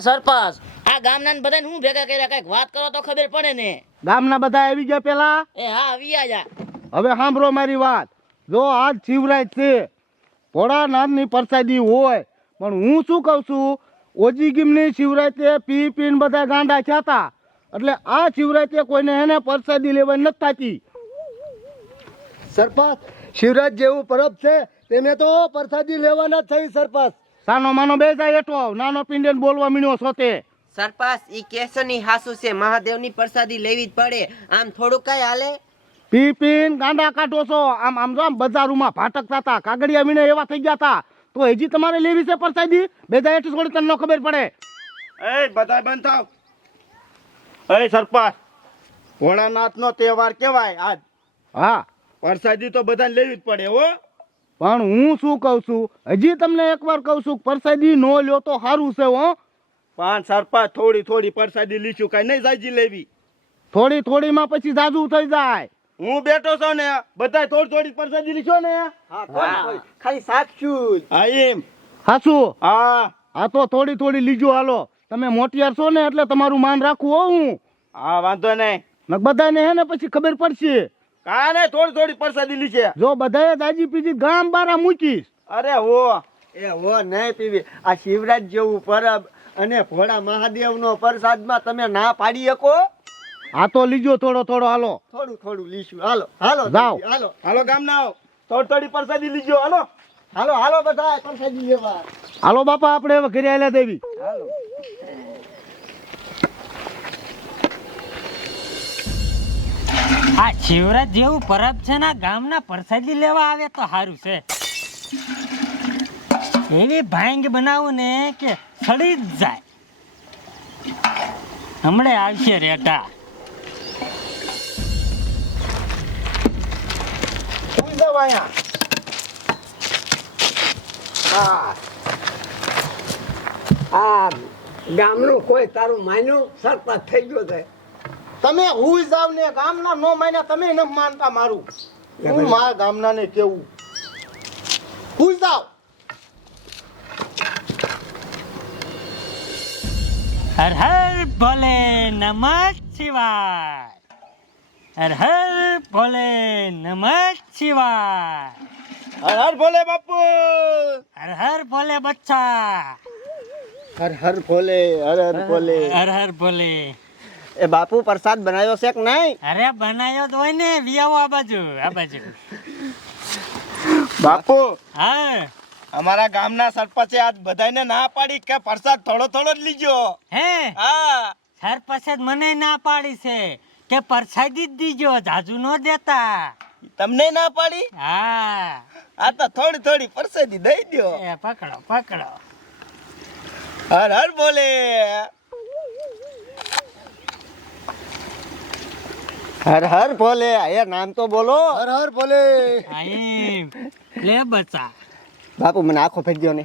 સરપંચ. આ ગામના બધાને હું ભેગા કર્યા? કંઈક વાત કરો તો ખબર પડે ને. ગામના બધા આવી ગયા પેલા? એ હા આવી આજા હવે સાંભળો મારી વાત. જો આજ શિવરાજ છે ભોળાનાથની પરસાદી હોય. પણ હું શું કહું છું? ઓજી ગીમની શિવરાતે પી પીને બધા ગાંડા છાતા એટલે આ શિવરાતે કોઈને એને પ્રસાદી લેવાની નથી થતી સરપંચ શિવરાજ જેવું પરબ છે તેને તો પ્રસાદી લેવાના જ થઈ સરપંચ. સાનો માનો બે જાય એઠો નાનો પિંડેન બોલવા મીણ્યો તે સરપાસ ઈ કેસની હાસુ છે. મહાદેવની પ્રસાદી લેવી જ પડે. આમ થોડું કઈ હાલે? પી પીને ગાંડા કાઢો છો. આમ આમ જો આમ બજારોમાં ભાટકતા હતા કાગડિયા વીણે એવા થઈ ગયા હતા તો હજી તમારે લેવી છે પ્રસાદી? બેજા જાય એઠી થોડી તને ખબર પડે. એ બધા બંધ થાવ. એ સરપંચ ભોળાનાથનો તહેવાર કહેવાય આજ. હા. પ્રસાદી તો બધાને લેવી જ પડે હો. પણ હું શું કહું છું? હજી તમને એકવાર કહું છું કે પ્રસાદી નો લ્યો તો સારું છે હો. પણ સરપંચ થોડી થોડી પરસાદી લીશું કઈ નહીં જાજી લેવી. થોડી થોડી માં પછી જાજુ થઈ જાય. હું બેઠો છો ને બધા થોડી થોડી પરસાદી લીશો ને. ખાલી સાચું હા એમ. સાચું હા. હા તો થોડી થોડી લીજો હાલો. તમે મોટિયાર છો ને એટલે તમારું માન રાખવું હો હું. હા વાંધો નહીં. બધાને હે ને પછી ખબર પડશે. કાને થોડી થોડી પ્રસાદી લીશે જો બધાએ દાજી પીધી ગામ બારા મૂકીશ. અરે હો. એ હો નહીં પીવી. આ શિવરાજ જેવું પરબ અને ભોળા મહાદેવનો પ્રસાદમાં તમે ના પાડી શકો? આ તો લીજો થોડો થોડો હાલો. થોડું થોડું લીશું. હાલો હાલો જાઓ. હાલો. હાલો ગામ ના થોડી થોડી પ્રસાદી લીજો હાલો. હાલો હાલો બધા પ્રસાદી લેવા. હાલો બાપા આપણે હવે ઘરે આલ્યા દેવી. આ શિવરાજ જેવું પરબ છે ને ગામના પ્રસાદી લેવા આવે તો સારું છે. એવી ભાંગ બનાવું ને કે સડી જ જાય. હમણે આવશે રેટા આ ગામનું કોઈ તારું માન્યું? સરપંચ થઈ ગયો છે. તમે હું જાવ ને ગામના નો માન્યા તમે ન માનતા મારું. હું મારા ગામના ને કેવું? હું જાવ હર હર ભોલે નમઃ શિવાય. હર હર ભોલે નમઃ શિવાય. હર હર ભોલે બાપુ. હર હર ભોલે બચ્ચા. હર હર ભોલે હર હર ભોલે હર હર ભોલે એ બાપુ પ્રસાદ બનાવ્યો છે કે નહીં? અરે બનાવ્યો તો હોય ને વિયાવો આ બાજુ આ બાજુ. બાપુ હા. અમારા ગામના સરપંચે આજ બધાને ના પાડી કે પ્રસાદ થોડો થોડો જ લીજો. હે? હા. સરપંચે મને ના પાડી છે કે પ્રસાદી જ દીજો જાજુ નો દેતા. તમને ના પાડી? હા. આ તો થોડી થોડી પ્રસાદી દઈ દો એ પકડો પકડો. હર હર ભોલે હર હર ભોલે. એ નામ તો બોલો. હર હર ભોલે. લે બચા. બાપુ મને આખો ફેંક દો ને.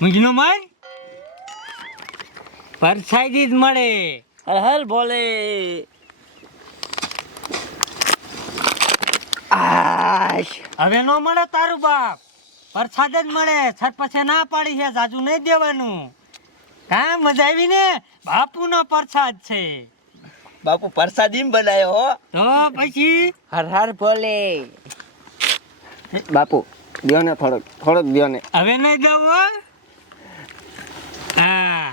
મુંજનો માર પરસાદી જ મળે. હર હર ભોલે. હવે નો મળે તારું બાપ. પ્રસાદ જ મળે. છત પછી ના પાડી છે જાજુ નહીં દેવાનું. હા મજા આવી ને? બાપુનો પ્રસાદ છે. બાપુ પ્રસાદી બનાવ્યો હો. તો પછી? હર હર ભોલે. બાપુ દ્યો ને થોડોક થોડોક દ્યો ને. હવે નહીં દઉં હો? હા.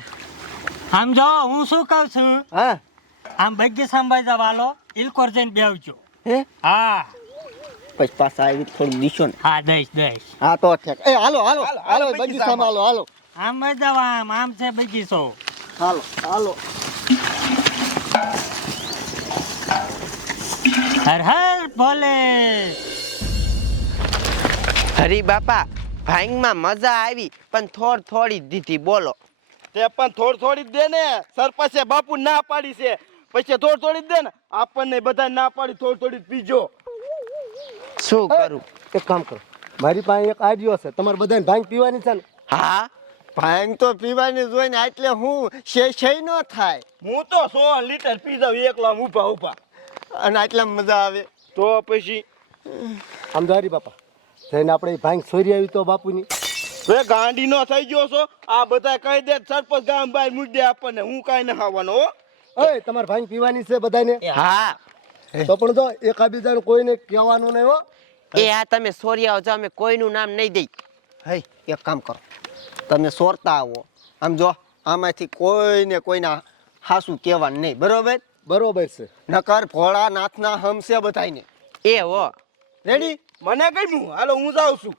આમ જો હું શું કહું છું? હા. આમ ભાગ્ય સંભાઈ જવાલો ઇલકોર જઈને બેવજો હે? હા. પછી પાછા આવી થોડું દીશો ને. હા દઈશ દઈશ. હા તો ઠીક. એ હાલો હાલો હાલો. બગીચામાં હાલો હાલો. આમ જ જવા આમ આમ છે બગીચો હાલો હાલો. હર હર ભોલે. હરી બાપા ભાઈંગમાં મજા આવી પણ થોડ થોડી દીધી બોલો. તે પણ થોડી થોડી દે ને સરપંચે બાપુ ના પાડી છે. પછી થોડી થોડી દે ને આપણને બધા ના પાડી થોડ થોડી પીજો. શું કરું? એક કામ કરો મારી પાસે એક આઈડિયો છે. તમારે બધાને ભાંગ પીવાની છે ને? હા? ભાંગ તો પીવાની જોઈને એટલે હું શે શે ન થાય. હું તો સો લીટર પી જાઉં એકલા ઊભા ઊભા. અને આટલા મજા આવે. તો પછી? સમજારી બાપા જઈને આપણે ભાંગ છોરી આવી તો બાપુની. રે ગાંડી નો થઈ ગયો છો. આ બધા કહી દે સરપંચ ગામ બહાર મૂકી દે આપણને. હું કાંઈ ન ખાવાનો હો. ઓય તમારે ભાઈ પીવાની છે બધાને હા. તો પણ જો એકાબીજાને કોઈને કહેવાનું નહીં હો. એ આ તમે સોરિયાઓ જો અમે કોઈનું નામ નહીં દઈ. હે એક કામ કરો. તમે સોરતા આવો. આમ જો આમાંથી કોઈને કોઈના હાસું કહેવાનું નહીં. બરોબર? બરોબર છે. નકર ભોળા નાથના હમશે બધાયને. એ હો. રેડી મને કહ્યું હાલો હું જાઉં છું.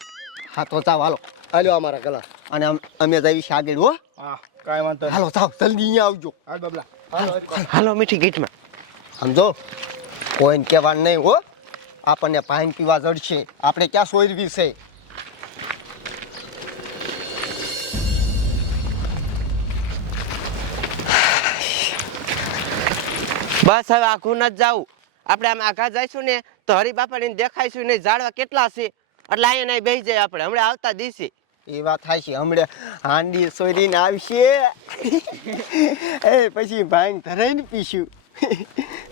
હા તો જાવ હાલો. હાલો અમારા ગલા. અને અમે જઈ આગળ હો. હા કાંઈ વાંધો નહીં. હાલો જાવ જલ્દી અહીંયા આવજો. હાલ બબલા. હાલો મીઠી ગીટમાં સમજો કોઈને કહેવાનું નહીં હો. આપણને પાણી પીવા જડશે. આપણે ક્યાં સોયરવી છે? બસ હવે આઘું ન જાવું આપણે આમ આઘા જઈશું ને તો હરિબાપાને દેખાઈશું નહીં ઝાડવા કેટલા છે. એટલે અહીંયા નહીં બેસી જાય આપણે. હમણાં આવતા દિવસે. એ વાત થાય છે હમણાં હાંડી સોરીને આવશે. એ પછી ભાંગ ધરાઈને પીશું.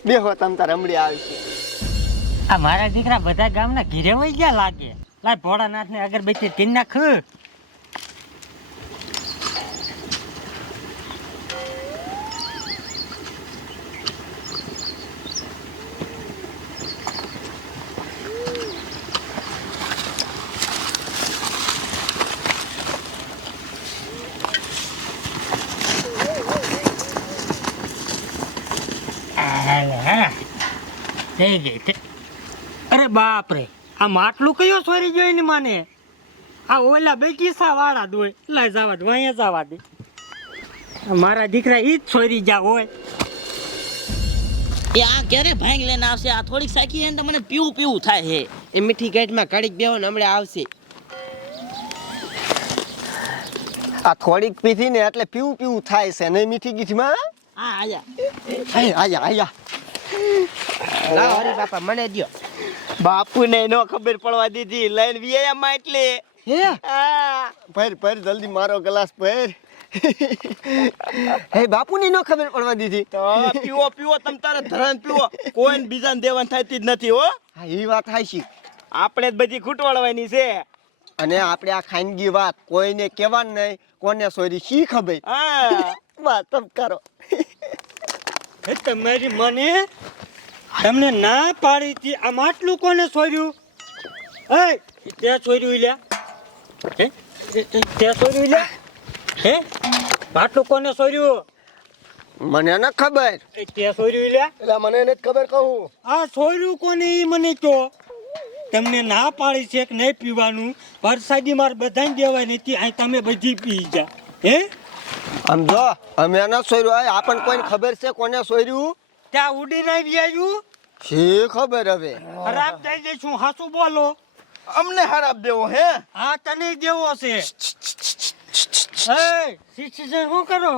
બેહો તમ તાર હમણાં આવશે. આ મારા દીકરા બધા ગામના ઘીરે વહી ગયા લાગે. લાય ભોળાનાથ ને અગરબત્તી તીન નાખ. થઈ ગઈ અરે બાપ રે આ માટલું કયો સોરી ગયો ને માને? આ ઓલા બે કિસ્સા વાળા દોય. લાય જવા દો અહીંયા જવા દે. મારા દીકરા ઈ જ સોરી જા હોય. એ આ ક્યારે ભાંગ લઈને આવશે? આ થોડીક સાકી હે ને તો મને પીવું પીવું થાય હે. એ મીઠી ગેટમાં કડીક બેહો ને હમણાં આવશે. આ થોડીક પીધી ને એટલે પીવું પીવું થાય છે. નહીં મીઠી ગીઠમાં? હા આયા. આયા આયા. લાવો. હરિબાપા મને દ્યો. બાપુને નો ખબર પડવા દીધી. લઈને વિયામાં એટલે. હે? ભર ભર જલ્દી મારો ગ્લાસ ભર હે બાપુની નો ખબર પડવા દીધી? તો પીવો પીવો તમ તારે ધરાન પીવો. કોઈને બીજાને દેવાનું થતી જ નથી હો. હા એ વાત થાય છે આપણે જ બધી ખૂટવાડવાની છે. અને આપણે આ ખાનગી વાત કોઈને કહેવાનું નહીં કોને સોરી શી ખબર? હા. વાત તમ કરો. હે તમારી મને તમને ના પાડી હતી આ માટલું કોને સોર્યું? એ તે સોર્યું લ્યા હે તે- તે- તે સોર્યું લ્યા હે માટલું કોને સોર્યું? મને ન ખબર. એ તે સોર્યું લ્યા એટલે મને નથી ખબર કહું. આ સોર્યું કોને એ મને કહો? તમને ના પાડી છે કે નહીં પીવાનું? વરસાદી માર બધાને દેવાય નથી અહીં તમે બધી પી જા. હે? સમજો? અમે ન સોર્યું હોય આપણને કોઈને ખબર છે કોને સોર્યું ત્યાં ઉડી નહીં વ્યાયું શી ખબર હવે? ખરાબ થઈ જઈશું હાસું બોલો. અમને ખરાબ દેવો હે? હા તને દેવો છે. શું કરો?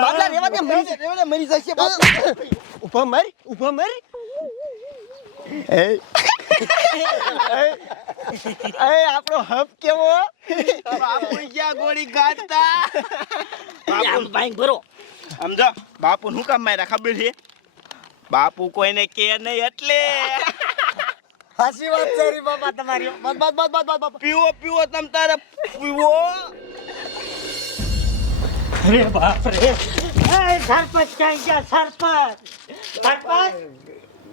બાબલા રેવા દે મરી રેવા દે મરી જશે ઊભો મર ઊભો મર. એ એ આપણો હબ કેવો? બાપુ ક્યાં ગોળી ગાતા આમ ભાઈ ભરો. સમજો બાપુ શું કામ માર્યા ખબર છે? બાપુ કોઈને કે નહીં એટલે. હાસી વાત છે રી બાપા તમારી. બસ બસ બસ બસ બસ પીવો પીવો તમ તારે પીવો. અરે બાપ રે એ સરપંચ ક્યાં ગયા? સરપંચ. સરપંચ?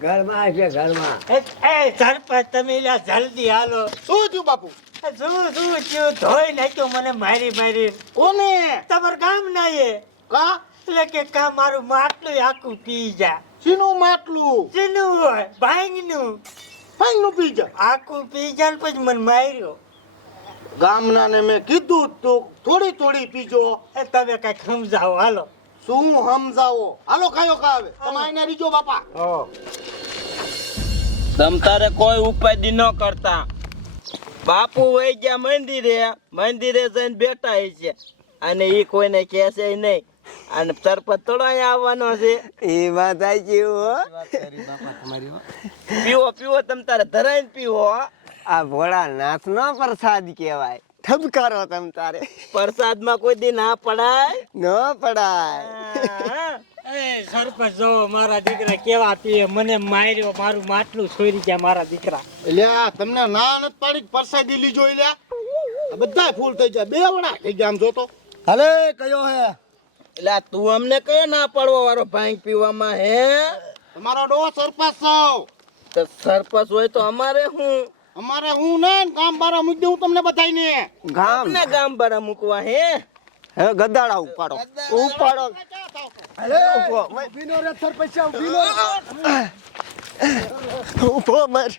ઘરમાં છે ઘરમાં. એ સરપંચ તમે લ્યા જલ્દી હાલો. શું થયું બાપુ? શું શું થયું? ધોઈ નાખ્યો મને મારી મારી. કોને? તમાર ગામ ના એ કા? એટલે કે કા મારું માટલું આખું પી જા. શીનું માટલું? શેનું હોય ભાંગનું. પી જા. આખું પી જા ને પછી મને માર્યો. ગામના ને મેં કીધું તું થોડી થોડી પીજો. એ તમે કઈ સમજાવો હાલો. શું સમજાવો? હાલો કયો કાવે તમારે રીજો બાપા. તમ તારે કોઈ ઉપાધિ ન કરતા. બાપુ વહી ગયા મંદિરે મંદિરે જઈને બેઠા છે. અને એ કોઈને કહેશે નહીં. અને સરપત થોડો અહીંયા આવવાનો છે. એ વાત આવી હો. પીવો પીવો તમ તારે ધરાઈને પીવો આ ભોળા નાથ નો પ્રસાદ કહેવાય. ઠપકારો તમ તારે. પ્રસાદમાં કોઈ દી ના પડાય? ન પડાય. એ સરપંચ જો મારા દીકરા કેવા પીએ? મને માર્યો મારું માટલું છોરી ગયા મારા દીકરા. લ્યા તમને ના નથી પાડી પરસાદી લીજો લ્યા? બધા ફૂલ થઈ ગયા. બે વડા થઈ ગયા આમ જોતો. હલે કયો હે? એટલે તું અમને કયો ના પડવો વાળો ભાંગ પીવામાં હે? તમારો ડો સરપંચ છો. સરપંચ હોય તો અમારે હું? અમારે હું ને ગામ બારા મૂકી દઉં તમને બધાયને ગામ ને ગામ બારા મૂકવા હે હે ગદાડા ઉપાડો ઉપાડો ઊભો, ઊભો મર